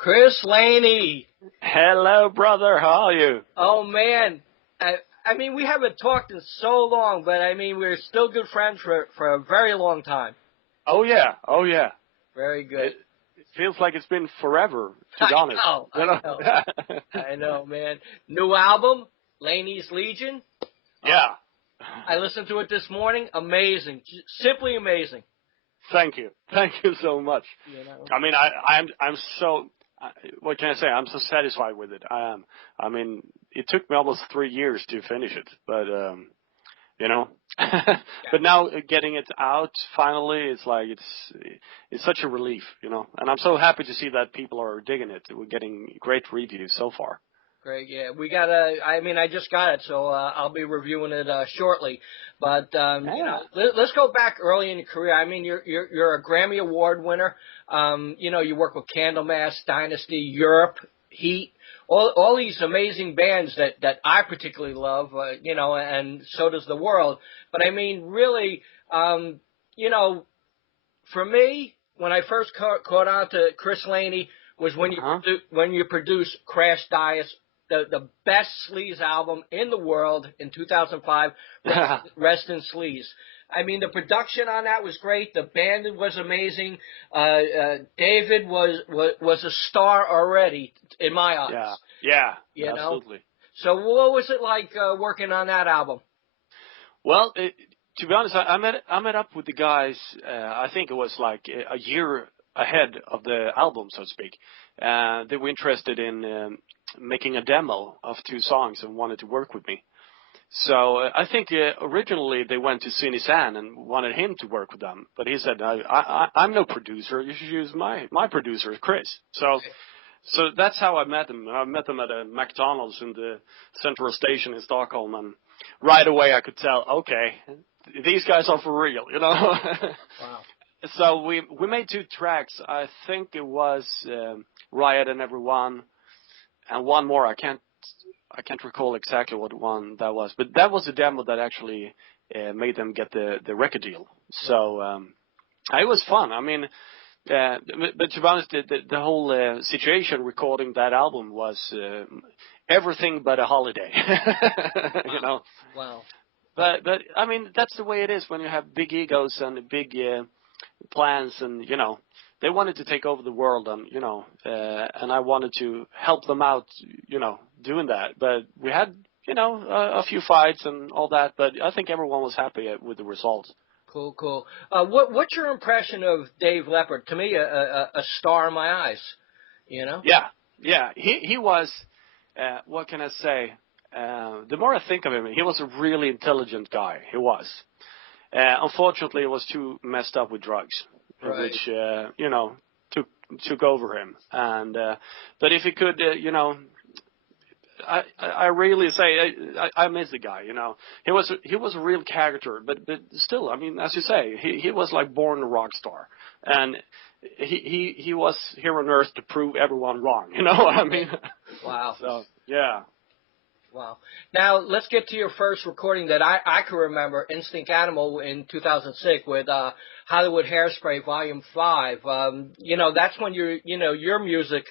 Chris Laney. Hello, brother. How are you? Oh, man. I mean, we haven't talked in so long, but, I mean, we're still good friends for a very long time. Oh, yeah. Oh, yeah. Very good. It feels like it's been forever, to be honest. I know. I know, man. New album, LANEY'S Legion. Yeah. I listened to it this morning. Amazing. Simply amazing. Thank you. Thank you so much. You know? I mean, I'm so, what can I say? I'm so satisfied with it. I am. I mean, it took me almost 3 years to finish it, but, you know, but now getting it out finally, it's like, it's such a relief, you know, and I'm so happy to see that people are digging it. We're getting great reviews so far. Great, yeah. I just got it, so I'll be reviewing it shortly. But you know, let's go back early in your career. I mean, you're a Grammy Award winner. You know, you work with Candlemass, Dynazty, Europe, H.E.A.T, all these amazing bands that I particularly love. You know, and so does the world. But I mean, really, you know, for me, when I first caught on to Chris Laney was when you produced Crashdiet, the best sleaze album in the world in 2005, Rest in Sleaze. I mean, the production on that was great. The band was amazing. David was a star already in my eyes. Yeah, you absolutely. Know? So what was it like working on that album? Well, to be honest, I met up with the guys. I think it was like a year ahead of the album, so to speak. They were interested in making a demo of 2 songs and wanted to work with me. So I think originally they went to Zinny and wanted him to work with them, but he said, I'm no producer. You should use my producer, Chris. So that's how I met him. I met him at a McDonald's in the central station in Stockholm, and right away I could tell, okay, these guys are for real, you know. Wow. So we made 2 tracks. I think it was Riot and Everyone, and one more. I can't recall exactly what one that was, but that was a demo that actually made them get the record deal. So it was fun. I mean, but to be honest, the whole situation recording that album was everything but a holiday. You know. Wow. But I mean, that's the way it is when you have big egos and big plans, and you know, they wanted to take over the world, and you know, and I wanted to help them out, you know, doing that. But we had, you know, a few fights and all that, but I think everyone was happy with the results. Cool. What's your impression of Dave Lepard? To me, a star in my eyes. You know. Yeah. He was. What can I say? The more I think of him, he was a really intelligent guy. He was. Unfortunately, he was too messed up with drugs, which you know, took over him. And but if he could, you know, I really say I miss the guy. You know, he was a real character, but still, I mean, as you say, he was like born a rock star, and he was here on Earth to prove everyone wrong. You know what I mean? Wow. So yeah. Wow. Now, let's get to your first recording that I can remember, Instinct Animal in 2006 with Hollywood Hairspray Volume 5. You know, that's when your music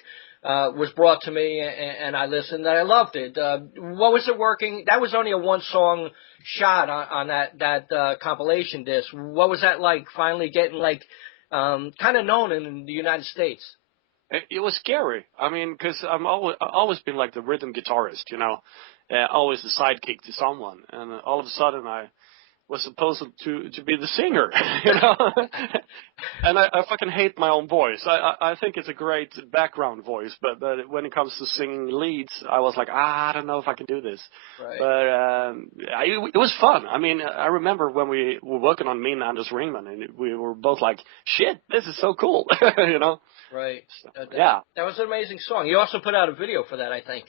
was brought to me, and I listened, and I loved it. What was it working? That was only a 1-song shot on that compilation disc. What was that like, finally getting, like, kind of known in the United States? It was scary. I mean, because I've always been like the rhythm guitarist, you know, always the sidekick to someone, and all of a sudden I was supposed to be the singer, you know, and I fucking hate my own voice. I think it's a great background voice, but when it comes to singing leads, I was like, I don't know if I can do this. Right. But it was fun. I mean, I remember when we were working on me and Anders Ringman, and we were both like, shit, this is so cool, you know. Right. Yeah. That was an amazing song. You also put out a video for that, I think.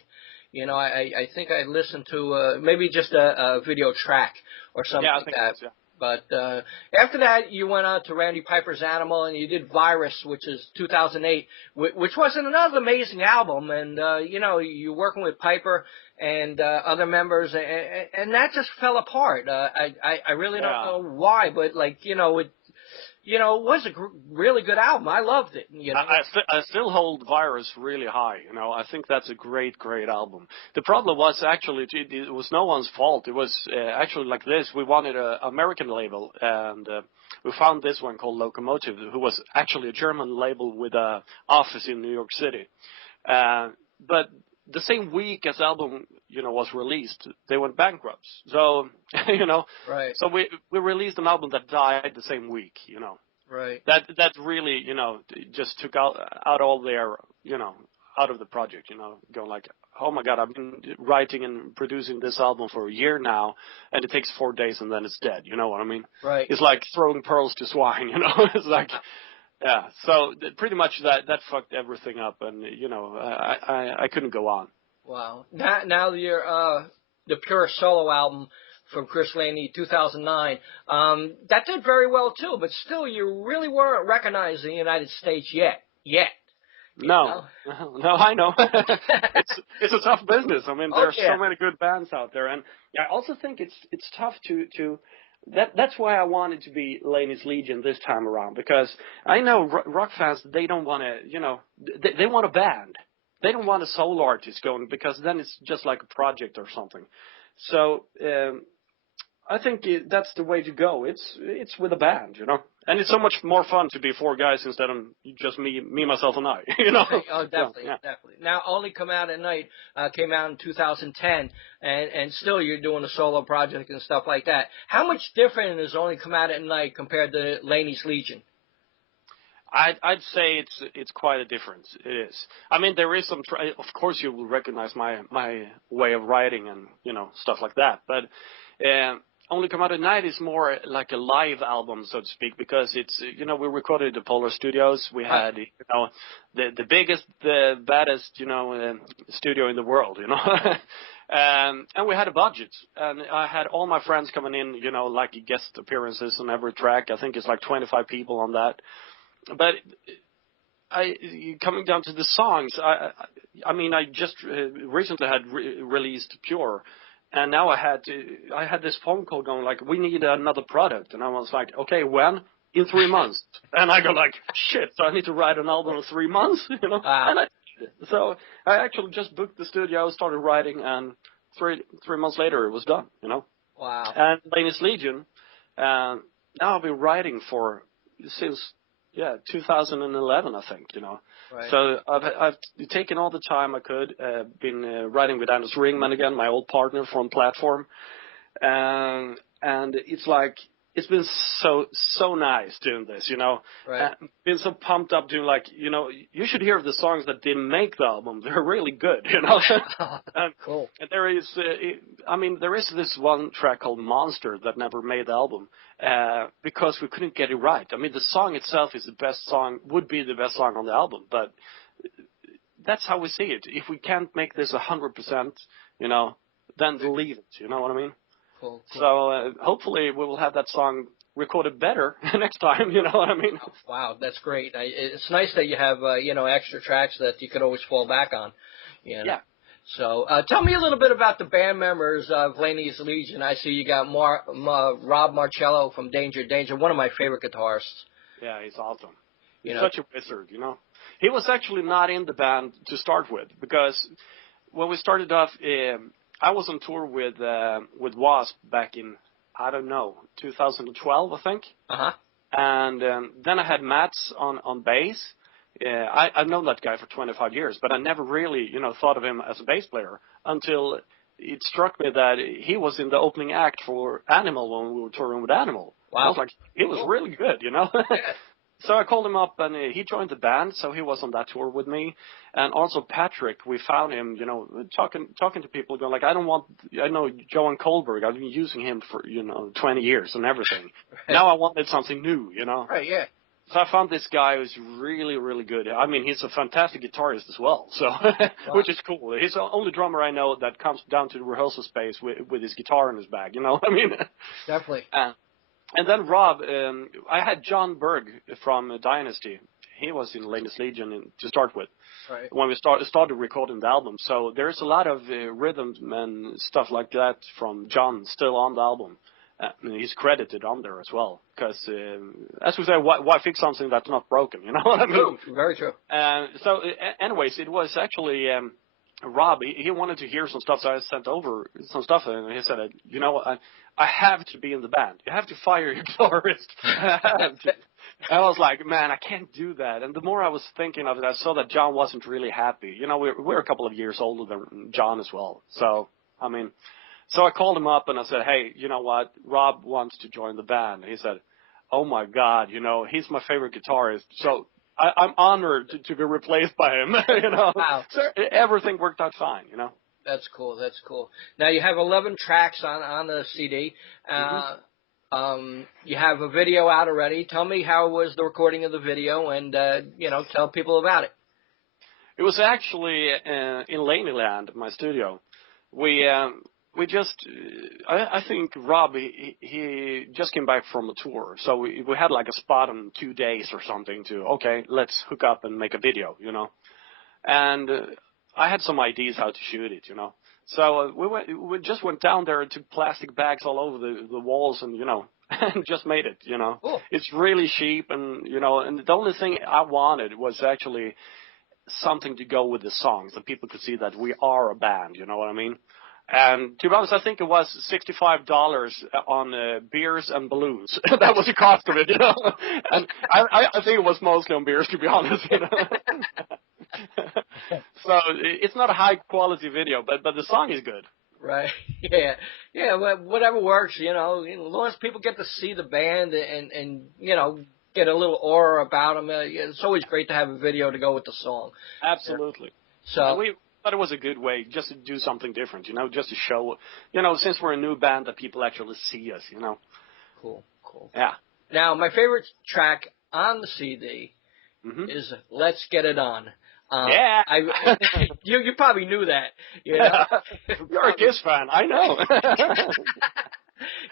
You know, I think I listened to maybe just a video track or something like that. Yeah. But after that, you went on to Randy Piper's Animal, and you did Virus, which is 2008, which was another amazing album. And, you know, you're working with Piper and other members, and that just fell apart. I really don't know why, but, like, you know, was a really good album. I loved it. I still hold Virus really high. I think that's a great album. The problem was actually it was no one's fault. It was actually like this. We wanted an American label, and we found this one called Locomotive, who was actually a German label with an office in New York City. But the same week as the album, was released, they went bankrupt. So, right. So we released an album that died the same week, Right. That really, just took out all their, out of the project, going like, oh my God, I've been writing and producing this album for a year now, and it takes 4 days and then it's dead. You know what I mean? Right. It's like throwing pearls to swine, It's like, yeah. So pretty much that fucked everything up, and I couldn't go on. Wow. Now your the Pure solo album from Chris Laney, 2009, that did very well too, but still you really weren't recognized in the United States yet. No, I know. it's a tough business. I mean, there's so many good bands out there, and I also think it's tough to. That's why I wanted to be Laney's Legion this time around, because I know rock fans, they don't want to, they want a band. They don't want a solo artist going, because then it's just like a project or something. So I think that's the way to go. It's with a band, and it's so much more fun to be 4 guys instead of just me, myself, and I. Oh, definitely, definitely. Now, Only Come Out at Night came out in 2010, and still you're doing a solo project and stuff like that. How much different is Only Come Out at Night compared to Laney's Legion? I'd say it's quite a difference. It is. I mean, there is some. Of course, you will recognize my way of writing and stuff like that. But Only Come Out at Night is more like a live album, so to speak, because it's we recorded at the Polar Studios. We had the biggest, the baddest studio in the world, and we had a budget, and I had all my friends coming in, like guest appearances on every track. I think it's like 25 people on that. But coming down to the songs, I mean, I just recently had released Pure, and now I had this phone call going like, we need another product, and I was like, okay, when? In 3 months. And I go like, shit, so I need to write an album in 3 months, And so I actually just booked the studio, started writing, and three months later it was done, Wow. And Laney's Legion, now I've been writing since 2011, I think, Right. So I've taken all the time I could, been writing with Anders Ringman again, my old partner from Platform, and it's like, it's been so nice doing this, Right. Been so pumped up doing like, you should hear the songs that didn't make the album. They're really good, And, cool. And there is, there is this one track called Monster that never made the album, because we couldn't get it right. I mean, the song itself is the best song, would be the best song on the album, but that's how we see it. If we can't make this 100%, then leave it, you know what I mean? Cool. So hopefully we will have that song recorded better next time, you know what I mean? Wow, that's great. It's nice that you have, extra tracks that you could always fall back on. Yeah. So tell me a little bit about the band members of Laney's Legion. I see you got Rob Marcello from Danger, one of my favorite guitarists. Yeah, he's awesome. He's such a wizard, He was actually not in the band to start with, because when we started off, I was on tour with WASP back in, 2012, I think. Uh-huh. And then I had Mats on bass. I've known that guy for 25 years, but I never really, thought of him as a bass player until it struck me that he was in the opening act for Animal when we were touring with Animal. Wow. I was like, he was really good, So I called him up, and he joined the band, so he was on that tour with me. And also Patrik, we found him, talking to people, going like, I know Johan Kohlberg, I've been using him for, 20 years and everything. Right. Now I wanted something new, Right, yeah. So I found this guy who's really, really good. I mean, he's a fantastic guitarist as well, so which is cool. He's the only drummer I know that comes down to the rehearsal space with his guitar in his bag, I mean? Definitely. And then Rob, I had John Berg from Dynazty. He was in Laney's Legion to start with, right, when we started recording the album. So there's a lot of rhythms and stuff like that from John still on the album. he's credited on there as well. Because, as we say, why fix something that's not broken? You know what I mean? True. Very true. Anyways, it was actually Rob. He wanted to hear some stuff, so I sent over some stuff, and he said, you know, I have to be in the band. You have to fire your guitarist. I have to. And I was like, man, I can't do that. And the more I was thinking of it, I saw that John wasn't really happy. You know, we're a couple of years older than John as well. So, I mean, so I called him up and I said, hey, you know what? Rob wants to join the band. He said, oh my God, you know, he's my favorite guitarist. So I'm honored to be replaced by him. You know, wow. So everything worked out fine. You know. That's cool. That's cool. Now you have 11 tracks on the CD. You have a video out already. Tell me how was the recording of the video, and you know, tell people about it. It was actually in LANEY'S, my studio. We just, I think Rob, he just came back from a tour. So we had like a spot in 2 days or something okay, let's hook up and make a video, you know. And I had some ideas how to shoot it, you know. So we just went down there and took plastic bags all over the walls and, you know, and just made it, you know. Cool. It's really cheap and, you know, and the only thing I wanted was actually something to go with the songs, that people could see that we are a band, you know what I mean? And to be honest, I think it was $65 on beers and balloons. That was the cost of it, you know. And I think it was mostly on beers, to be honest, you know. So it's not a high quality video, but the song is good. Right. Yeah. Whatever works, you know. As long as people get to see the band and you know, get a little aura about them, it's always great to have a video to go with the song. Absolutely. So and we thought it was a good way just to do something different, you know, just to show, you know, since we're a new band, that people actually see us, you know. Cool. Yeah. Now, my favorite track on the CD is "Let's Get It On." Yeah. You probably knew that. You know? You're a Kiss fan, I know.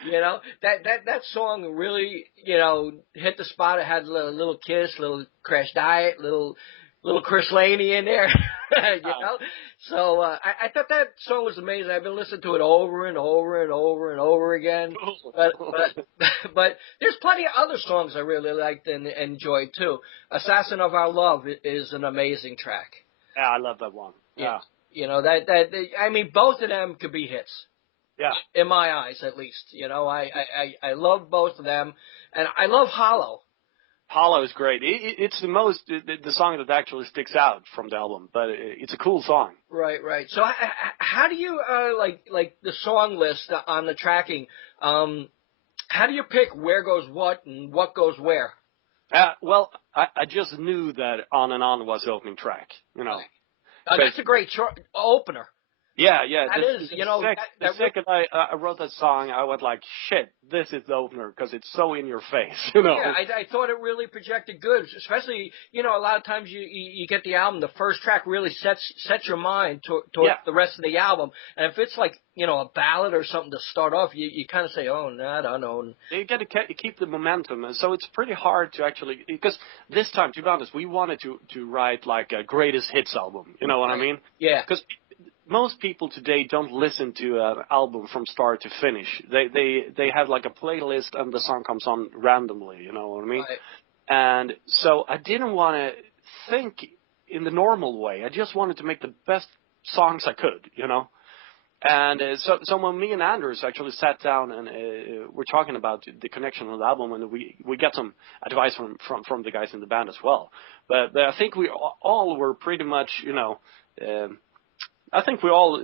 You know, that song really, you know, hit the spot. It had a little Kiss, little Crashdiet, little Chris Laney in there. You know, so I thought that song was amazing. I've been listening to it over and over and over and over again. But there's plenty of other songs I really liked and enjoyed too. "Assassin of Our Love" is an amazing track. Yeah, I love that one. Yeah. You know, I mean, both of them could be hits. Yeah. In my eyes, at least. You know, I love both of them, and I love "Hollow." Hollow is great. It's the song that actually sticks out from the album, but it's a cool song. Right. So how do you like the song list on the tracking? How do you pick where goes what and what goes where? Well, I just knew that "On and On" was the opening track. You know, that's a great opener. Yeah. That is, you know. The second I wrote that song, I went like, shit, this is the opener, because it's so in your face, you know. Yeah, I thought it really projected good, especially, you know, a lot of times you get the album, the first track really sets your mind toward the rest of the album. And if it's like, you know, a ballad or something to start off, you kind of say, oh, no, I don't know. You got to keep the momentum, and so it's pretty hard to actually, because this time, to be honest, we wanted to write like a greatest hits album, you know what I mean? Yeah. Because most people today don't listen to an album from start to finish. They have like a playlist and the song comes on randomly, you know what I mean? Right. And so I didn't want to think in the normal way. I just wanted to make the best songs I could, you know? And so when me and Anders actually sat down and we're talking about the connection on the album, and we got some advice from the guys in the band as well. But I think we all were pretty much, you know, I think we all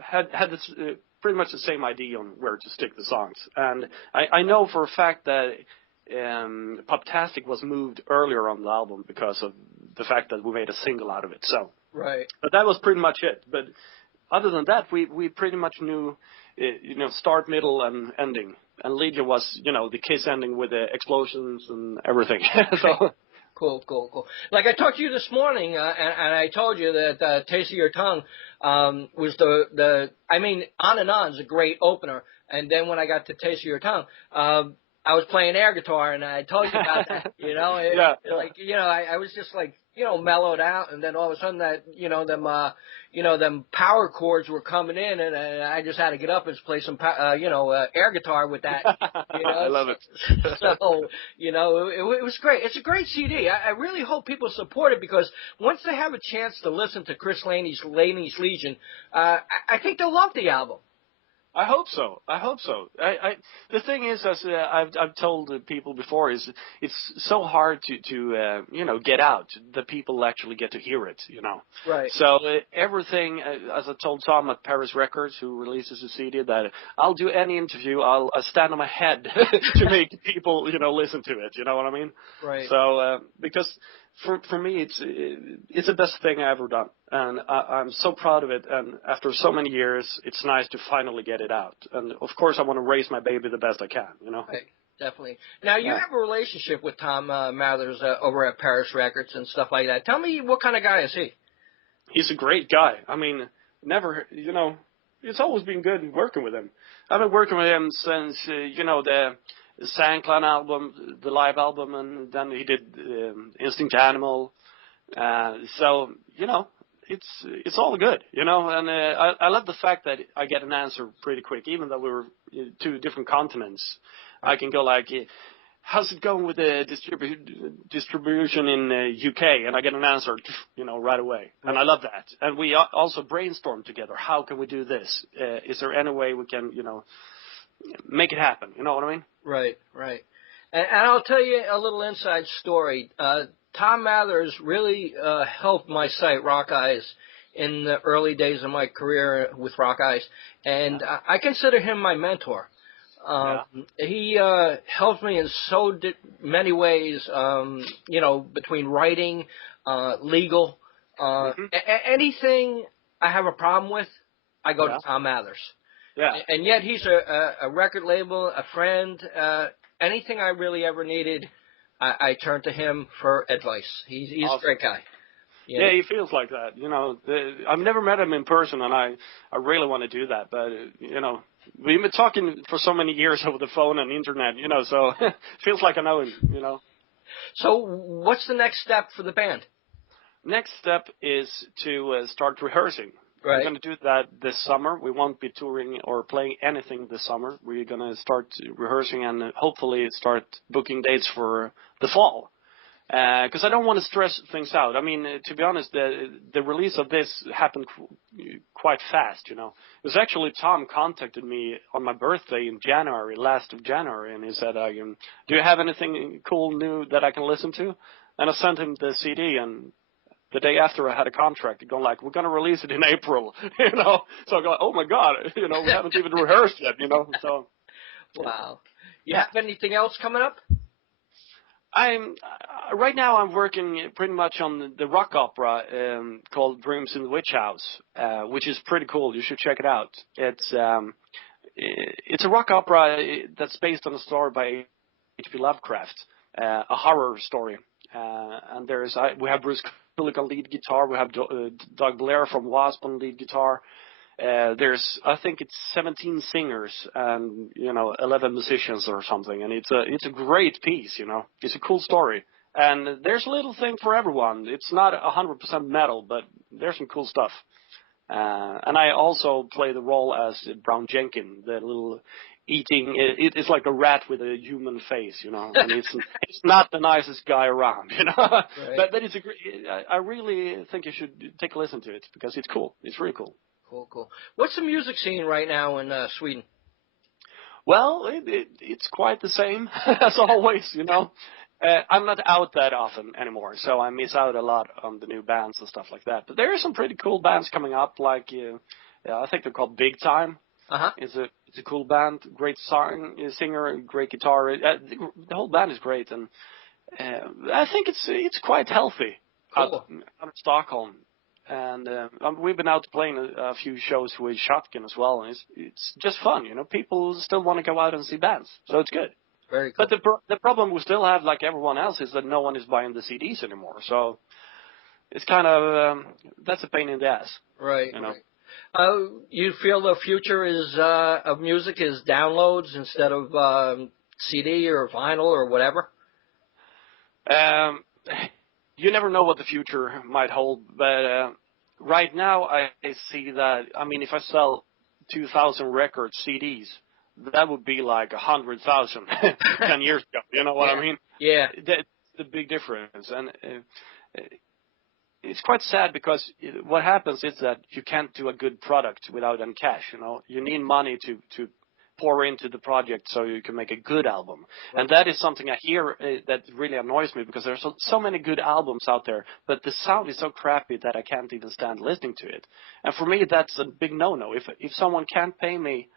had this, pretty much the same idea on where to stick the songs. And I know for a fact that Poptastic was moved earlier on the album because of the fact that we made a single out of it. So, right. But that was pretty much it. But other than that, we pretty much knew, you know, start, middle, and ending. And Legion was, you know, the Kiss ending with the explosions and everything. So. Cool. Like I talked to you this morning, and I told you that "Taste of Your Tongue" was I mean, "On and On" is a great opener. And then when I got to "Taste of Your Tongue," I was playing air guitar, and I told you about that. You know, like, you know, I was just like, mellowed out, and then all of a sudden that, them power chords were coming in, and I just had to get up and play some, air guitar with that. I love it. So, it was great. It's a great CD. I really hope people support it, because once they have a chance to listen to Chris Laney's Legion, I think they'll love the album. I hope so. The thing is, as I've told people before, is it's so hard to get out that people actually get to hear it. Right. So everything, as I told Tom at Paris Records, who releases the CD, that I'll do any interview, I'll stand on my head to make people listen to it. You know what I mean? Right. So because for me, it's the best thing I've ever done, and I'm so proud of it. And after so many years, it's nice to finally get it out. And of course, I want to raise my baby the best I can. Right, definitely. Now you have a relationship with Tom Mathers over at Paris Records and stuff like that. Tell me, what kind of guy is he? He's a great guy. I mean, it's always been good working with him. I've been working with him since the SoundCloud album, the live album, and then he did Instinct Animal. So it's all good, and I love the fact that I get an answer pretty quick, even though we were two different continents. I can go like, how's it going with the distribution in UK? And I get an answer, right away. And I love that. And we also brainstorm together. How can we do this? Is there any way we can, make it happen? You know what I mean? Right. And I'll tell you a little inside story. Tom Mathers really helped my site, Rockeyez, in the early days of my career with Rockeyez. And I consider him my mentor. He helped me in so many ways, between writing, legal, anything I have a problem with, I go to Tom Mathers. Yeah. And yet he's a record label, a friend. Anything I really ever needed, I turn to him for advice. He's awesome. A great guy. Yeah, he feels like that. I've never met him in person, and I really want to do that. But, we've been talking for so many years over the phone and internet, so it feels like I know him, So what's the next step for the band? Next step is to start rehearsing. Right. We're going to do that this summer. We won't be touring or playing anything this summer. We're going to start rehearsing and hopefully start booking dates for the fall. Because I don't want to stress things out. I mean, to be honest, the release of this happened quite fast, It was actually Tom contacted me on my birthday in last of January, and he said, do you have anything cool new that I can listen to? And I sent him the CD, and the day after I had a contract, going like, we're going to release it in April, So I go, oh my God, we haven't even rehearsed yet, So. Wow. You have anything else coming up? Right now I'm working pretty much on the rock opera called Dreams in the Witch House, which is pretty cool. You should check it out. It's a rock opera that's based on a story by H.P. Lovecraft, a horror story. And we have Bruce Kulick on lead guitar. We have Doug Blair from WASP on lead guitar. I think it's 17 singers and 11 musicians or something, and it's a great piece. It's a cool story, and there's a little thing for everyone. It's not 100% metal, but there's some cool stuff. And I also play the role as Brown Jenkin, the little eating. It's like a rat with a human face, and it's not the nicest guy around, Right. But it's I really think you should take a listen to it because it's cool. It's really cool. Cool. What's the music scene right now in Sweden? Well, it's quite the same as always, I'm not out that often anymore, so I miss out a lot on the new bands and stuff like that. But there are some pretty cool bands coming up, like I think they're called Big Time. It's a cool band, great singer, great guitar. The whole band is great, and I think it's quite healthy out of Stockholm. And we've been out playing a few shows with Shotgun as well, and it's just fun, People still want to go out and see bands, so it's good. Very cool. But the problem we still have, like everyone else, is that no one is buying the CDs anymore. So it's kind of that's a pain in the ass. Right. Right. You feel the future of music is downloads instead of CD or vinyl or whatever? you never know what the future might hold. But right now, I see that. I mean, if I sell 2,000 record CDs, that would be like 100,000 10 years ago. You know what I mean? Yeah. That's the big difference, and it's quite sad because what happens is that you can't do a good product without any cash. You know, you need money to pour into the project so you can make a good album. Right. And that is something I hear that really annoys me, because there's so many good albums out there, but the sound is so crappy that I can't even stand listening to it. And for me, that's a big no-no. If someone can't pay me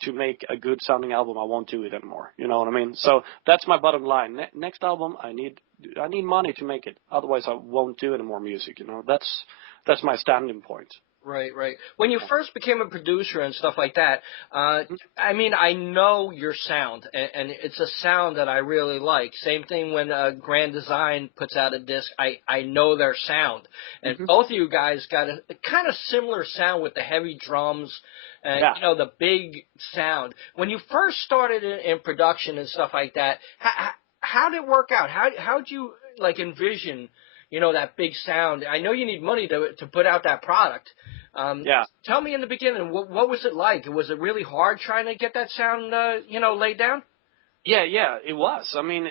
to make a good sounding album, I won't do it anymore. You know what I mean? So that's my bottom line. Next album, I need money to make it. Otherwise, I won't do any more music. You know, that's my standing point. Right. When you first became a producer and stuff like that, I mean, I know your sound, and it's a sound that I really like. Same thing when Grand Design puts out a disc, I know their sound. And both of you guys got a kind of similar sound with the heavy drums and, you know, the big sound. When you first started in production and stuff like that, how did it work out? How'd you, like, envision, you know, that big sound? I know you need money to put out that product. Tell me in the beginning, what was it like? Was it really hard trying to get that sound, you know, laid down? Yeah, it was. I mean,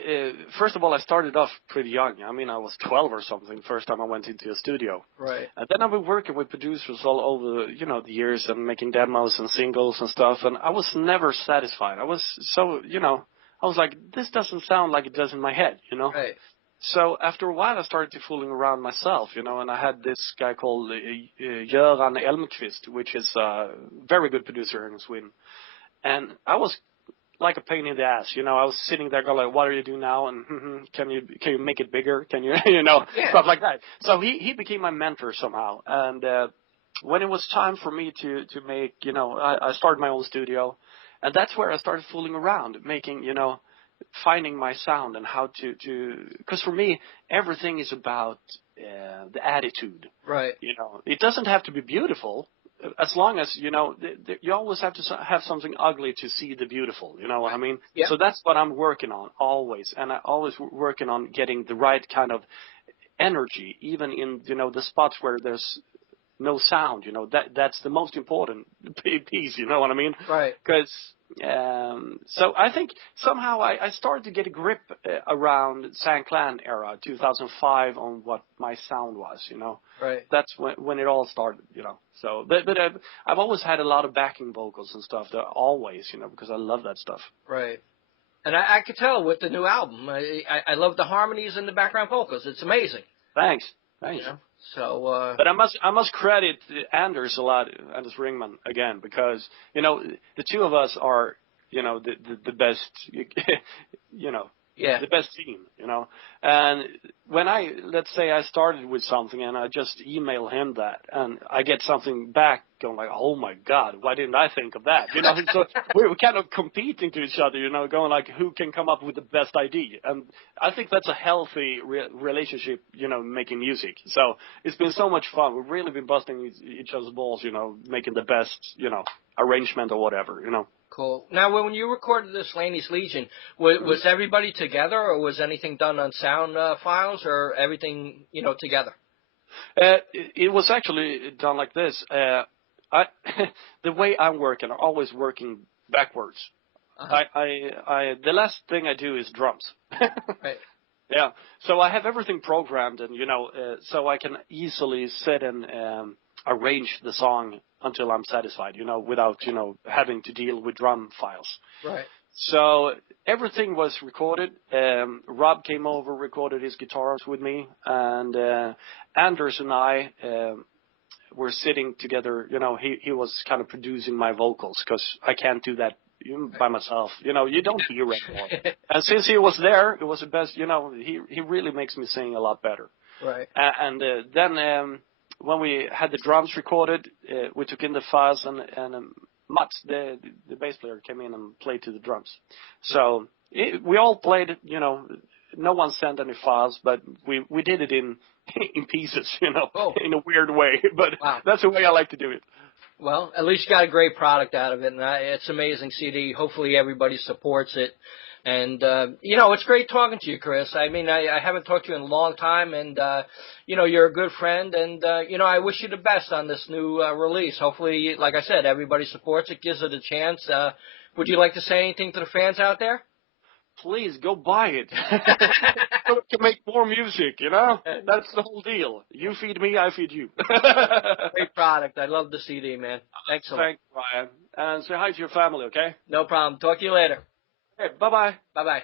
first of all, I started off pretty young. I mean, I was 12 or something first time I went into a studio. Right. And then I've been working with producers all over, you know, the years and making demos and singles and stuff. And I was never satisfied. I was so, you know, I was like, this doesn't sound like it does in my head, you know? Right. So after a while, I started to fooling around myself, you know, and I had this guy called Elmqvist, which is a very good producer here in Sweden. And I was like a pain in the ass, you know. I was sitting there going like, what are you doing now? And can you make it bigger? Can you, you know, stuff like that. So he became my mentor somehow. And when it was time for me to make, you know, I started my own studio. And that's where I started fooling around, making, you know, finding my sound and how to because for me everything is about the attitude, right? You know, it doesn't have to be beautiful, as long as, you know, you always have to have something ugly to see the beautiful, you know what I mean? Yeah. So that's what I'm working on always, and I always working on getting the right kind of energy, even in, you know, the spots where there's no sound, you know, that's the most important piece, you know what I mean? Right. Because so I think somehow I started to get a grip around San Clan era, 2005, on what my sound was, you know. Right. That's when it all started, you know. So, but I've always had a lot of backing vocals and stuff, always, you know, because I love that stuff. Right. And I could tell with the new album, I love the harmonies and the background vocals. It's amazing. Thanks. You know? So, but I must credit Anders a lot, Anders Ringman, again, because, you know, the two of us are, you know, the best, you know, the best team, you know. And when let's say I started with something and I just email him that and I get something back going like, oh my God, why didn't I think of that? You know, so we're kind of competing to each other, you know, going like, who can come up with the best idea? And I think that's a healthy relationship, you know, making music. So it's been so much fun. We've really been busting each other's balls, you know, making the best, you know, arrangement or whatever, you know. Cool. Now, when you recorded this LANEY'S Legion, was everybody together, or was anything done on sound files, or everything, you know, together? It was actually done like this. The way I'm working, I'm always working backwards. The last thing I do is drums. Right. Yeah. So I have everything programmed, and, you know, so I can easily sit and arrange the song until I'm satisfied, you know, without, you know, having to deal with drum files. Right. So everything was recorded. Rob came over, recorded his guitars with me, and Anders and I were sitting together. You know, he was kind of producing my vocals, because I can't do that by myself. You know, you don't hear it anymore. And since he was there, it was the best. You know, he really makes me sing a lot better. Right. And then when we had the drums recorded, we took in the files, and Mats, the bass player, came in and played to the drums. So we all played, you know, no one sent any files, but we did it in pieces, you know, in a weird way. But that's the way I like to do it. Well, at least you got a great product out of it, and it's an amazing CD. Hopefully everybody supports it. And, it's great talking to you, Chris. I mean, I haven't talked to you in a long time, and, you're a good friend, and, I wish you the best on this new release. Hopefully, like I said, everybody supports it, gives it a chance. Would you like to say anything to the fans out there? Please, go buy it. So we can make more music, That's the whole deal. You feed me, I feed you. Great product. I love the CD, man. Thanks so much. Thanks, Brian. And say hi to your family, okay? No problem. Talk to you later. Okay, bye-bye. Bye-bye.